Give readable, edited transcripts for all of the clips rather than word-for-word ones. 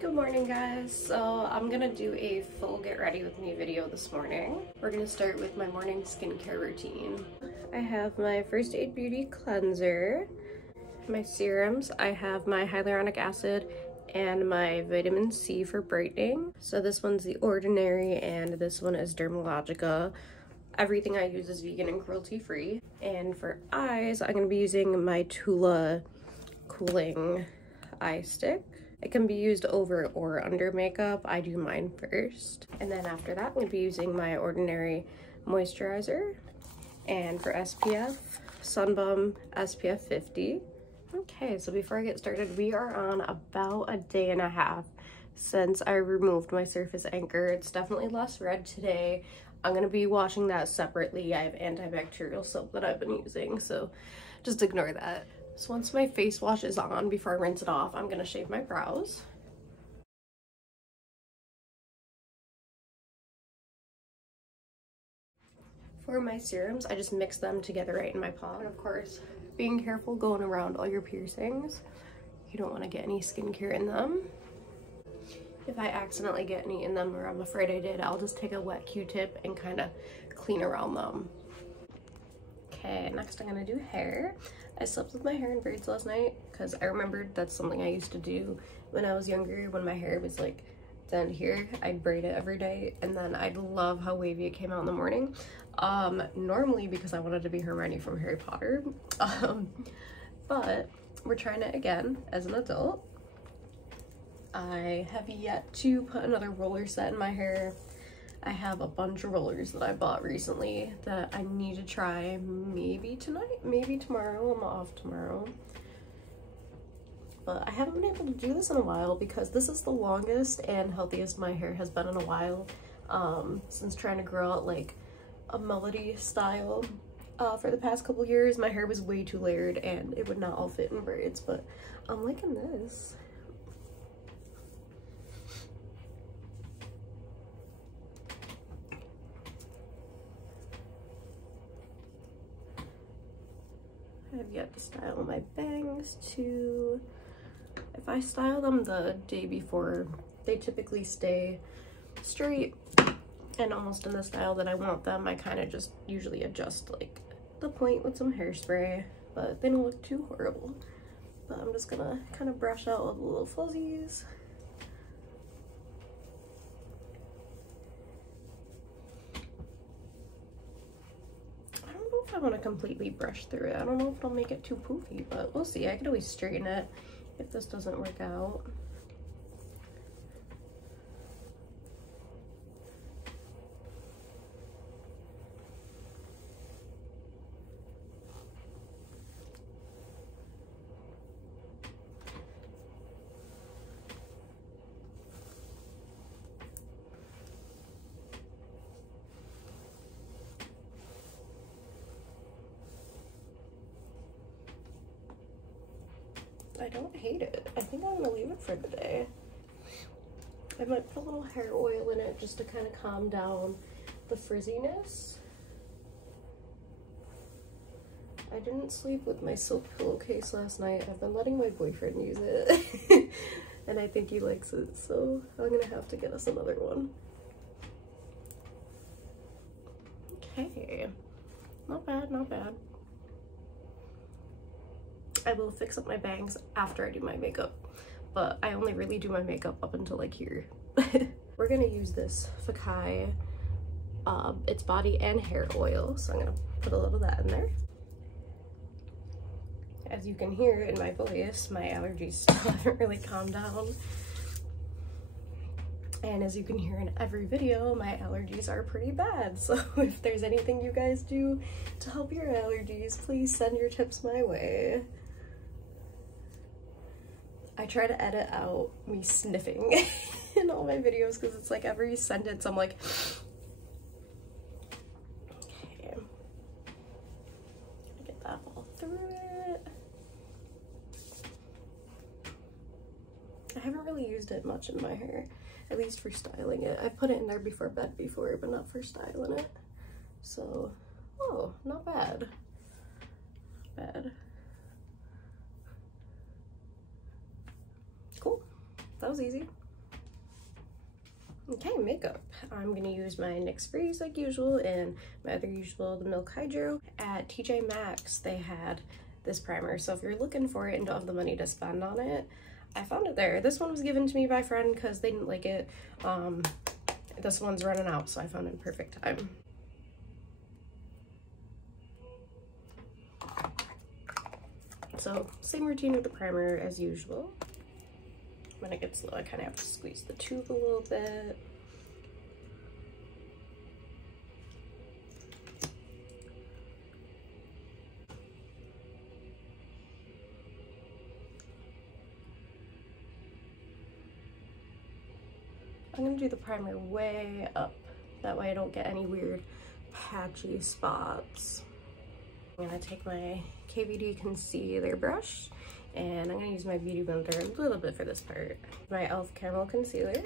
Good morning, guys. So I'm gonna do a full get ready with me video this morning. We're gonna start with my morning skincare routine. I have my First Aid Beauty cleanser, my serums. I have my hyaluronic acid and my vitamin C for brightening. So this one's The Ordinary and this one is Dermalogica. Everything I use is vegan and cruelty free. And for eyes, I'm gonna be using my Tula Cooling Eye Stick. It can be used over or under makeup. I do mine first. And then after that, I'm gonna be using my Ordinary moisturizer. And for SPF, Sun Bum SPF 50. Okay, so before I get started, we are on about a day and a half since I removed my surface anchor. It's definitely less red today. I'm gonna be washing that separately. I have antibacterial soap that I've been using, so just ignore that. So once my face wash is on, before I rinse it off, I'm gonna shave my brows. For my serums, I just mix them together right in my palm. And of course, being careful going around all your piercings. You don't want to get any skincare in them. If I accidentally get any in them, or I'm afraid I did, I'll just take a wet Q-tip and kind of clean around them. Okay, next I'm gonna do hair. I slept with my hair in braids last night because I remembered that's something I used to do when I was younger. When my hair was like down here, I'd braid it every day, and then I'd love how wavy it came out in the morning. Normally because I wanted to be Hermione from Harry Potter, but we're trying it again as an adult. I have yet to put another roller set in my hair. I have a bunch of rollers that I bought recently that I need to try maybe tonight, maybe tomorrow. I'm off tomorrow. But I haven't been able to do this in a while because this is the longest and healthiest my hair has been in a while, since trying to grow out like a melody style. For the past couple years, my hair was way too layered and it would not all fit in braids, but I'm liking this. I have yet to style my bangs too. If I style them the day before, they typically stay straight and almost in the style that I want them. I kind of just usually adjust like the point with some hairspray, but they don't look too horrible. But I'm just gonna kind of brush out all the little fuzzies. I want to completely brush through it. I don't know if it'll make it too poofy, but we'll see. I could always straighten it if this doesn't work out. I don't hate it. I think I'm gonna leave it for the day. I might put a little hair oil in it just to kind of calm down the frizziness. I didn't sleep with my silk pillowcase last night. I've been letting my boyfriend use it and I think he likes it, so I'm gonna have to get us another one. Okay, not bad, not bad. I will fix up my bangs after I do my makeup, but I only really do my makeup up until like here. We're gonna use this Fekkai, it's body and hair oil, so I'm gonna put a little of that in there. As you can hear in my voice, my allergies still haven't really calmed down. And as you can hear in every video, my allergies are pretty bad. So if there's anything you guys do to help your allergies, please send your tips my way. I try to edit out me sniffing in all my videos because it's like every sentence I'm like, okay, get that all through it. I haven't really used it much in my hair, at least for styling it. I put it in there before bed before, but not for styling it. So, oh, not bad. Not bad. Cool. That was easy. Okay, makeup. I'm gonna use my NYX Freeze like usual and my other usual, the Milk Hydro. At TJ Maxx, they had this primer, so if you're looking for it and don't have the money to spend on it, I found it there. This one was given to me by a friend because they didn't like it. This one's running out, so I found it in perfect time. So same routine with the primer as usual. When it gets low, I kind of have to squeeze the tube a little bit. I'm gonna do the primer way up. That way I don't get any weird patchy spots. I'm gonna take my KVD concealer brush and I'm gonna use my Beauty Blender a little bit for this part. My e.l.f. Caramel Concealer.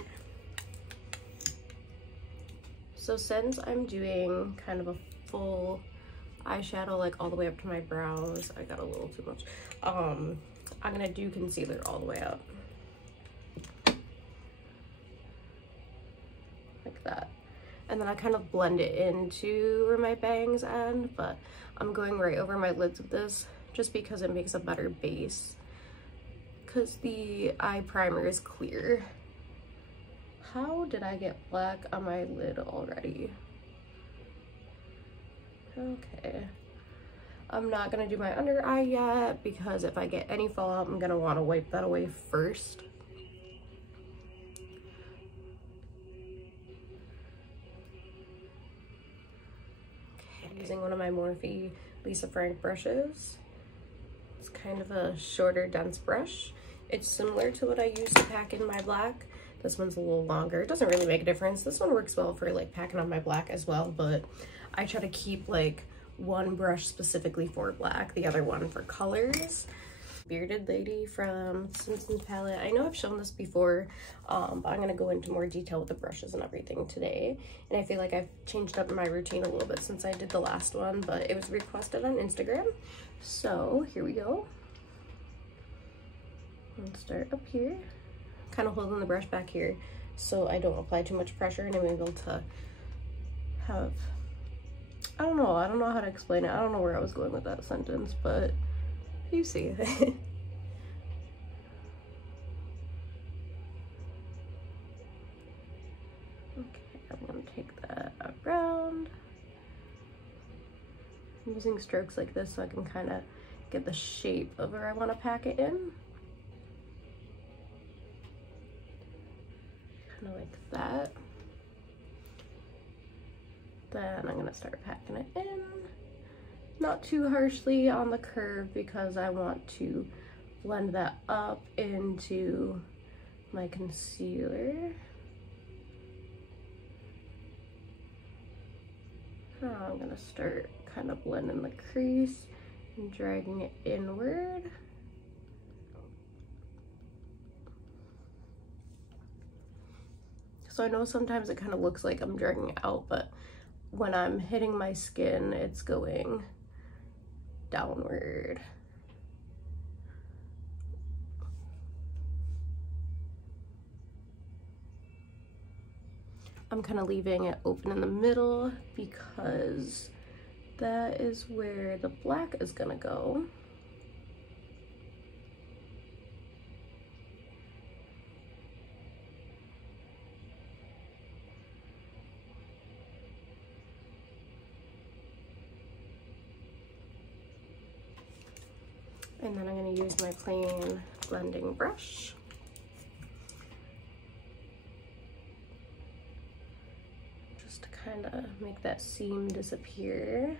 So since I'm doing kind of a full eyeshadow, like all the way up to my brows, I got a little too much. I'm gonna do concealer all the way up. Like that. And then I kind of blend it into where my bangs end, but I'm going right over my lids with this just because it makes a better base. Because the eye primer is clear. How did I get black on my lid already? Okay. I'm not gonna do my under eye yet because if I get any fallout, I'm gonna want to wipe that away first. Okay, using one of my Morphe Lisa Frank brushes. It's kind of a shorter, dense brush. It's similar to what I use to pack in my black. This one's a little longer. It doesn't really make a difference. This one works well for like packing on my black as well, but I try to keep like one brush specifically for black, the other one for colors. Bearded Lady from Simpsons palette. I know I've shown this before, but I'm gonna go into more detail with the brushes and everything today. And I feel like I've changed up my routine a little bit since I did the last one, but it was requested on Instagram. So here we go. Let's start up here, kind of holding the brush back here so I don't apply too much pressure and I'm able to have, I don't know how to explain it. I don't know where I was going with that sentence, but you see it. Okay, I'm gonna take that around. I'm using strokes like this so I can kind of get the shape of where I want to pack it in. Kind of like that. Then I'm gonna start packing it in. Not too harshly on the curve because I want to blend that up into my concealer. Now I'm gonna start kind of blending the crease and dragging it inward. So I know sometimes it kind of looks like I'm dragging it out, but when I'm hitting my skin, it's going downward. I'm kind of leaving it open in the middle because that is where the black is gonna go. And then I'm going to use my plain blending brush. Just to kind of make that seam disappear.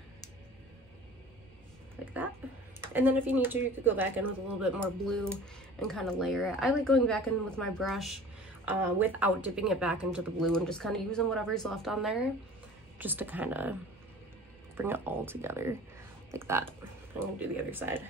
Like that. And then if you need to, you could go back in with a little bit more blue and kind of layer it. I like going back in with my brush without dipping it back into the blue and just kind of using whatever's left on there just to kind of bring it all together like that. I'm going to do the other side.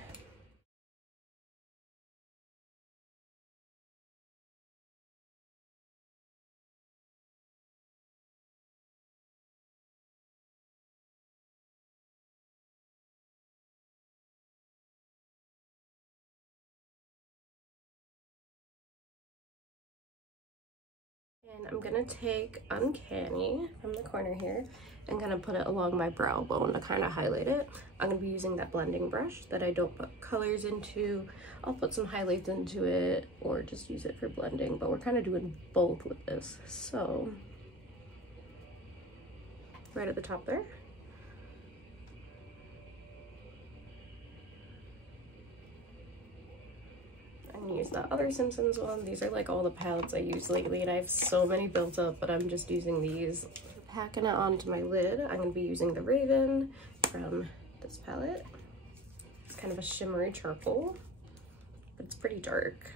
And I'm gonna take Uncanny from the corner here and gonna put it along my brow bone to kind of highlight it. I'm gonna be using that blending brush that I don't put colors into. I'll put some highlights into it or just use it for blending, but we're kind of doing both with this. So right at the top there. I'm gonna use that other Simpsons one. These are like all the palettes I use lately, and I have so many built up, but I'm just using these. Packing it onto my lid, I'm gonna be using the Raven from this palette. It's kind of a shimmery charcoal, but it's pretty dark.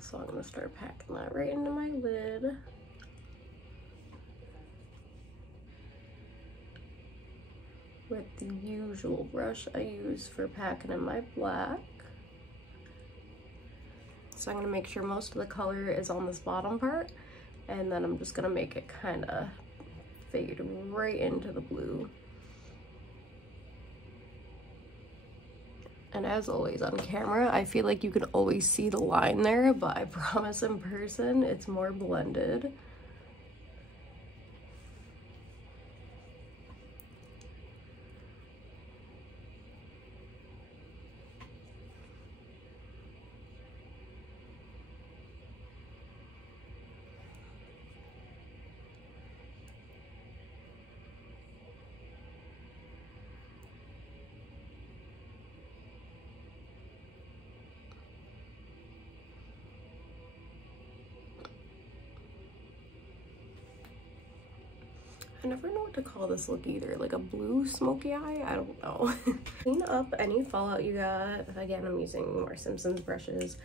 So I'm gonna start packing that right into my lid. With the usual brush I use for packing in my black. So I'm gonna make sure most of the color is on this bottom part, and then I'm just gonna make it kind of fade right into the blue. And as always on camera, I feel like you can always see the line there, but I promise in person it's more blended. I never know what to call this look either, like a blue smoky eye, I don't know. Clean up any fallout you got. Again, I'm using more Simpsons brushes.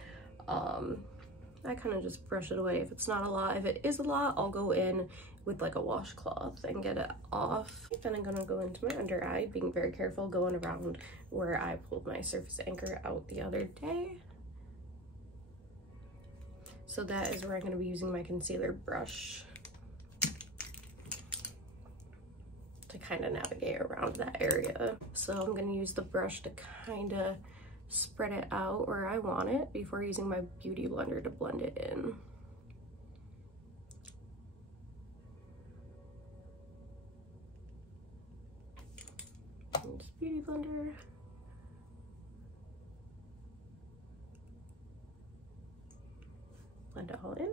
I kind of just brush it away if it's not a lot. If it is a lot, I'll go in with like a washcloth and get it off. Then I'm gonna go into my under eye, being very careful, going around where I pulled my surface anchor out the other day. So that is where I'm gonna be using my concealer brush to kind of navigate around that area. So I'm gonna use the brush to kind of spread it out where I want it before using my beauty blender to blend it in. Use beauty blender. Blend it all in.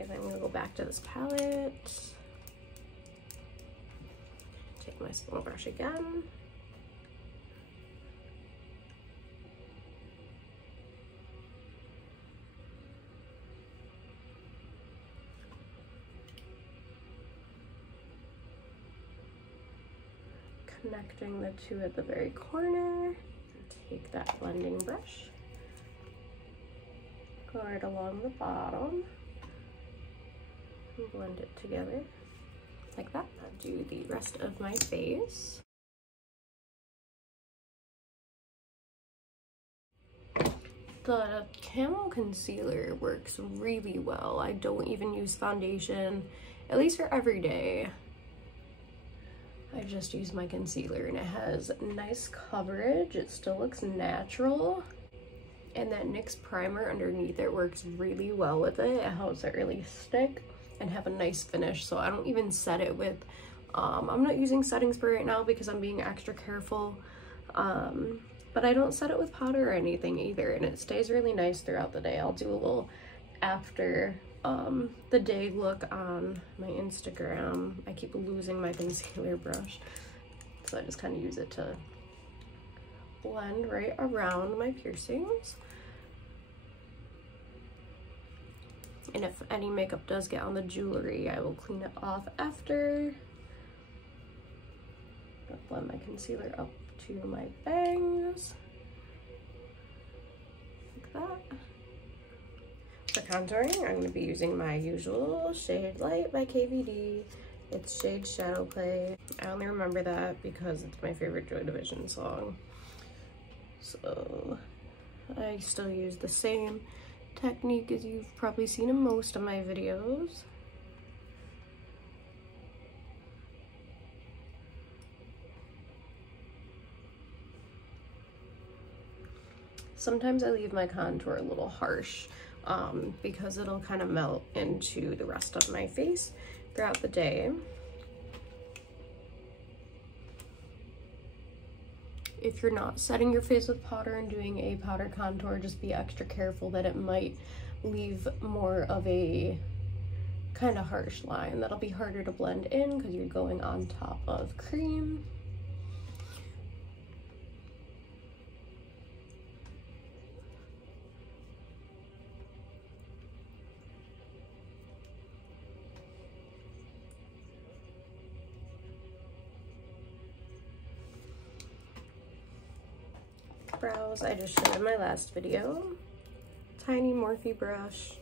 And then I'm gonna go back to this palette. Take my small brush again. Connecting the two at the very corner. Take that blending brush. Go right along the bottom. Blend it together like that. I'll do the rest of my face. The Camo concealer works really well. I don't even use foundation, at least for every day. I just use my concealer and it has nice coverage. It still looks natural. And that NYX primer underneath it works really well with it. It helps it really stick and have a nice finish. So I don't even set it with, I'm not using setting spray right now because I'm being extra careful. But I don't set it with powder or anything either, and it stays really nice throughout the day. I'll do a little after the day look on my Instagram. I keep losing my concealer brush, so I just kind of use it to blend right around my piercings. And if any makeup does get on the jewelry, I will clean it off after. I'll blend my concealer up to my bangs, like that. For contouring, I'm going to be using my usual Shade Light by KVD. It's Shade Shadow Play. I only remember that because it's my favorite Joy Division song. So I still use the same technique as you've probably seen in most of my videos. Sometimes I leave my contour a little harsh because it'll kind of melt into the rest of my face throughout the day. If you're not setting your face with powder and doing a powder contour, just be extra careful that it might leave more of a kind of harsh line. That'll be harder to blend in because you're going on top of cream. Brows, I just showed in my last video. Tiny Morphe brush.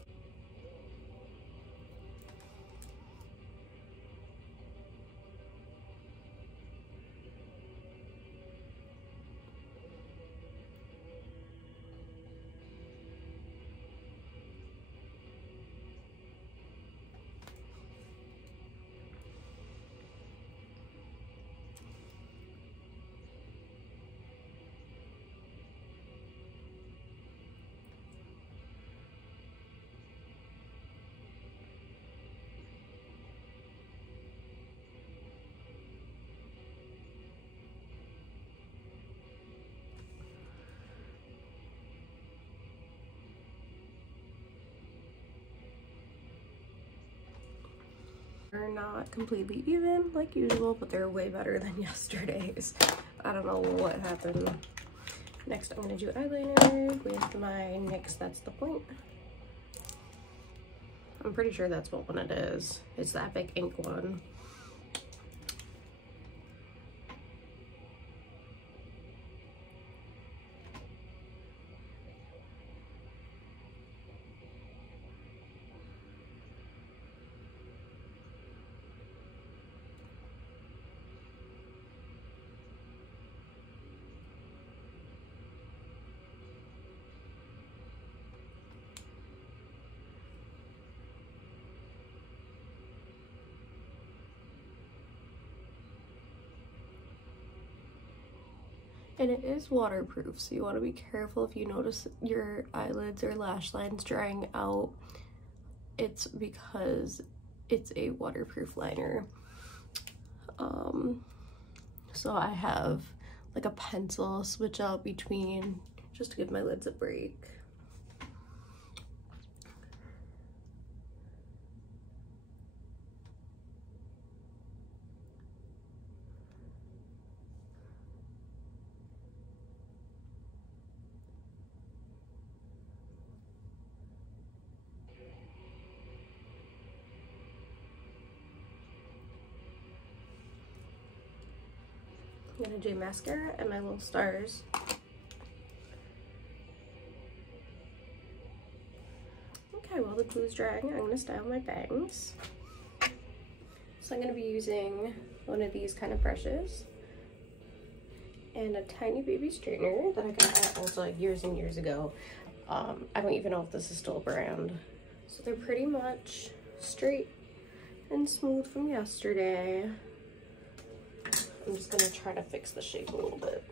They're not completely even like usual, but they're way better than yesterday's. I don't know what happened. Next, I'm gonna do eyeliner with my NYX That's the Point. I'm pretty sure that's what one it is. It's that big ink one. And it is waterproof, so you want to be careful if you notice your eyelids or lash lines drying out. It's because it's a waterproof liner. So I have like a pencil switch out between just to give my lids a break. I'm gonna do mascara and my little stars. Okay, while the glue's drying, I'm gonna style my bangs. So I'm gonna be using one of these kind of brushes and a tiny baby straightener that I got at Ulta years and years ago. I don't even know if this is still a brand. So they're pretty much straight and smooth from yesterday. I'm just gonna try to fix the shape a little bit.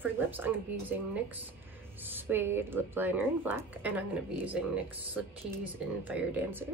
For lips, I'm going to be using NYX Suede Lip Liner in black, and I'm going to be using NYX Slip Tease in Fire Dancer.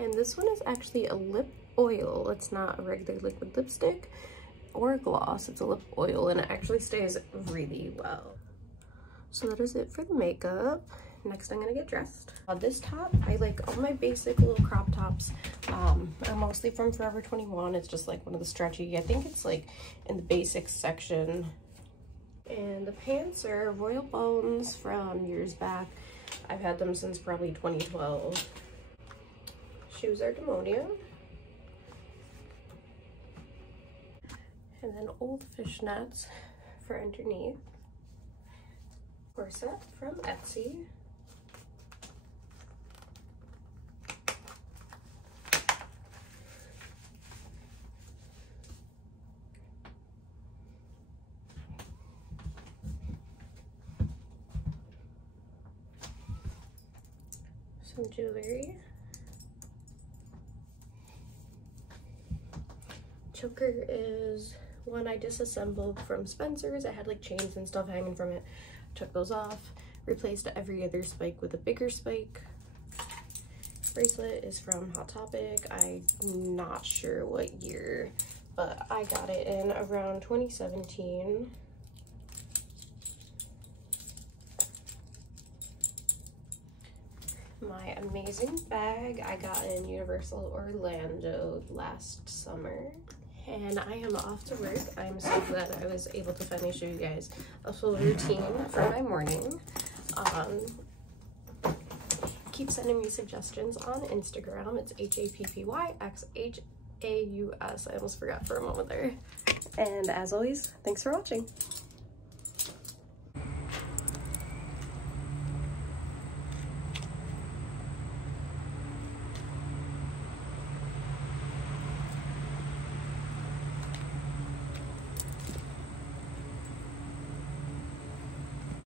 And this one is actually a lip oil. It's not a regular liquid lipstick or a gloss. It's a lip oil, and it actually stays really well. So that is it for the makeup. Next, I'm gonna get dressed. On this top, I like all my basic little crop tops are mostly from Forever 21. It's just like one of the stretchy, I think it's like in the basics section. And the pants are Royal Bones from years back. I've had them since probably 2012. Shoes are Demonia. And then old fishnets for underneath. Corset from Etsy. Some jewelry. Choker is one I disassembled from Spencer's. I had like chains and stuff hanging from it. Took those off, replaced every other spike with a bigger spike. Bracelet is from Hot Topic. I'm not sure what year, but I got it in around 2017. My amazing bag I got in Universal Orlando last summer. And I am off to work. I'm so glad I was able to finally show you guys a full routine for my morning. Keep sending me suggestions on Instagram. It's HAPPYXHAUS. I almost forgot for a moment there. And as always, thanks for watching.